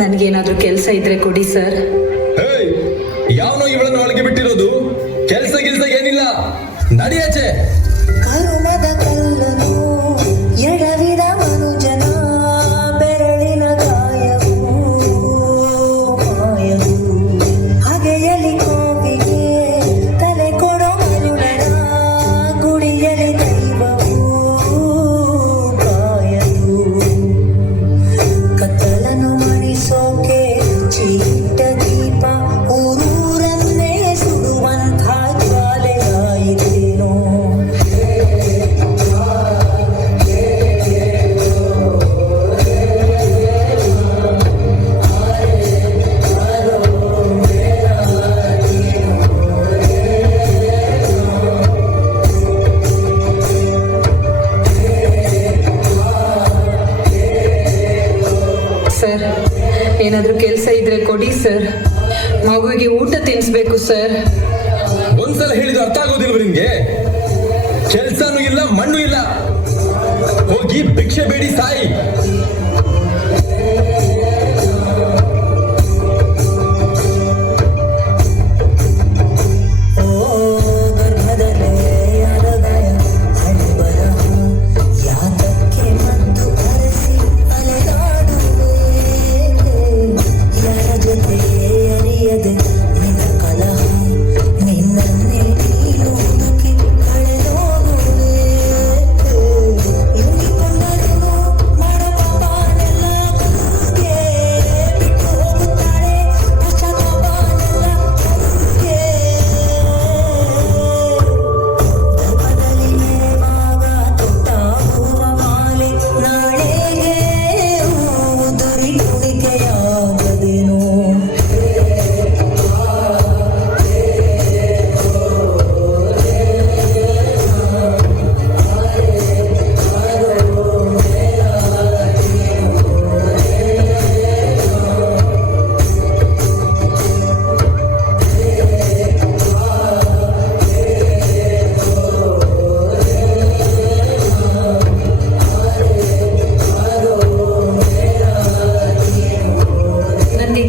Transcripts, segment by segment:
ನನಗೇನಾದ್ರೂ ಕೆಲಸ ಇದ್ರೆ ಕೊಡಿ ಸರ್. ಯಾವನೋ ಇವಳನ್ನು ಒಳಗೆ ಬಿಟ್ಟಿರೋದು? ಕೆಲಸ ಏನಿಲ್ಲ, ನಡಿಯಾಚೆ. ಕರುಮದ ಕಲ್ಲನು ಎಡವಿದ ಮನುಜನ ಬೆರಳಿನ ಗಾಯವು ಮಾಯವು ಹಾಗೆಯಲಿ ಕೋವಿಗೆ ತಲೆ ಕೊಡೋ ಮರುಳನ ಗುಡಿಯಲಿ ದೈವವು ಕಾಯವು ಕತ್ತಲನ್ನು ಮಣಿಸೋಕೆ ಚೀಟ ದೀಪ ಊರೂರನ್ನೇ ಸುಡುವಂಥ ಜ್ವಾಲೆಯಾಯಿತೇನೋ. ಸರ್, ಏನಾದ್ರೂ ಕೆಲಸ ಇದ್ರೆ ಕೊಡಿ ಸರ್. ಮಗುವಿಗೆ ಊಟ ತಿನ್ನಿಸ್ಬೇಕು ಸರ್. ಒಂದ್ಸಲ ಹೇಳಿದ್ರು ಅರ್ಥ ಆಗೋದಿಲ್ವ ನಿಮ್ಗೆ? ಕೆಲ್ಸನೂ ಇಲ್ಲ, ಮಣ್ಣು ಇಲ್ಲ, ಹೋಗಿ ಭಿಕ್ಷೆ ಬೇಡಿ ಸಾಯಿ.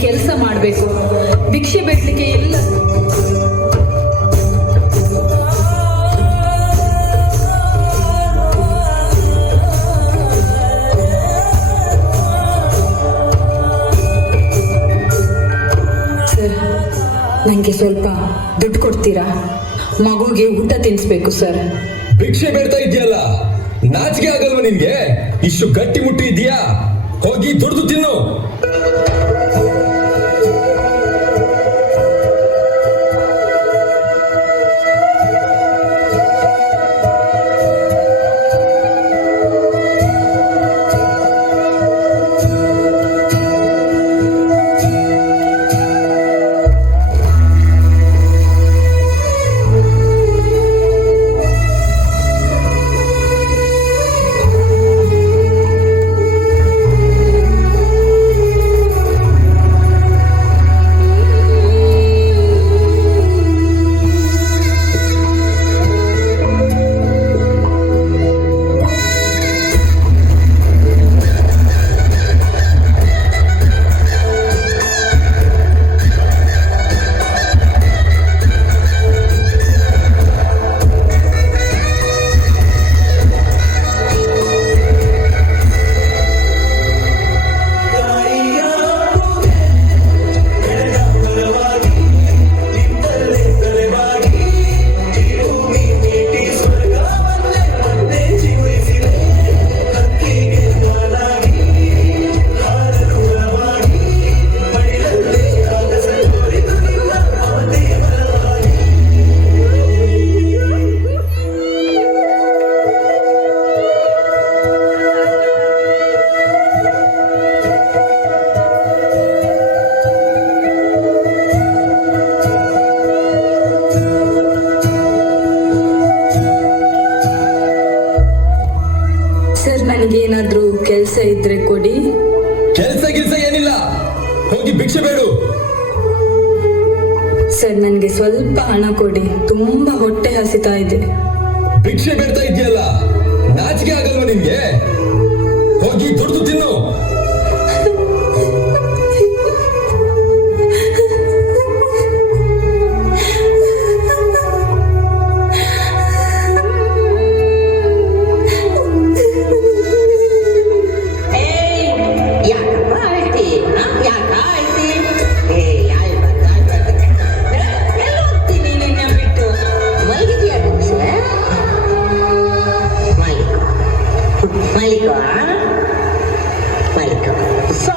ಕೆಲಸ ಮಾಡಬೇಕು, ಭಿಕ್ಷೆ ಬೇಡಲಿಕ್ಕೆ ಇಲ್ಲ. ಸರ್, ನನಗೆ ಸ್ವಲ್ಪ ದುಡ್ಡು ಕೊಡ್ತೀರಾ? ಮಗುಗೆ ಊಟ ತಿನ್ನಿಸ್ಬೇಕು ಸರ್. ಭಿಕ್ಷೆ ಬೇಡ್ತಾ ಇದೆಯಲ್ಲ, ನಾಚಿಕೆ ಆಗಲ್ವ ನಿನ್ಗೆ? ಇಷ್ಟು ಗಟ್ಟಿ ಮುಟ್ಟಿ ಇದೆಯಾ? ಹೋಗಿ ದುಡ್ದು ತಿನ್ನು. ನನಗೇನಾದ್ರೂ ಕೆಲಸ ಇದ್ರೆ ಕೊಡಿ. ಕೆಲಸ ಏನಿಲ್ಲ, ಹೋಗಿ ಭಿಕ್ಷೆ ಬೇಡು. ಸರ್, ನನಗೆ ಸ್ವಲ್ಪ ಹಣ ಕೊಡಿ, ತುಂಬಾ ಹೊಟ್ಟೆ ಹಸಿತಾ ಇದೆ. ಭಿಕ್ಷೆ ಬೇಡ್ತಾ ಇದೆಯಲ್ಲ, ನಾಚಿಕೆ ಆಗಲ್ವ ನಿಮ್ಗೆ? ಹೋಗಿ ದುಡ್ದು ತಿನ್ನು. ಮಲಿಕೋ ಮಲಿಕೋ ಸಾ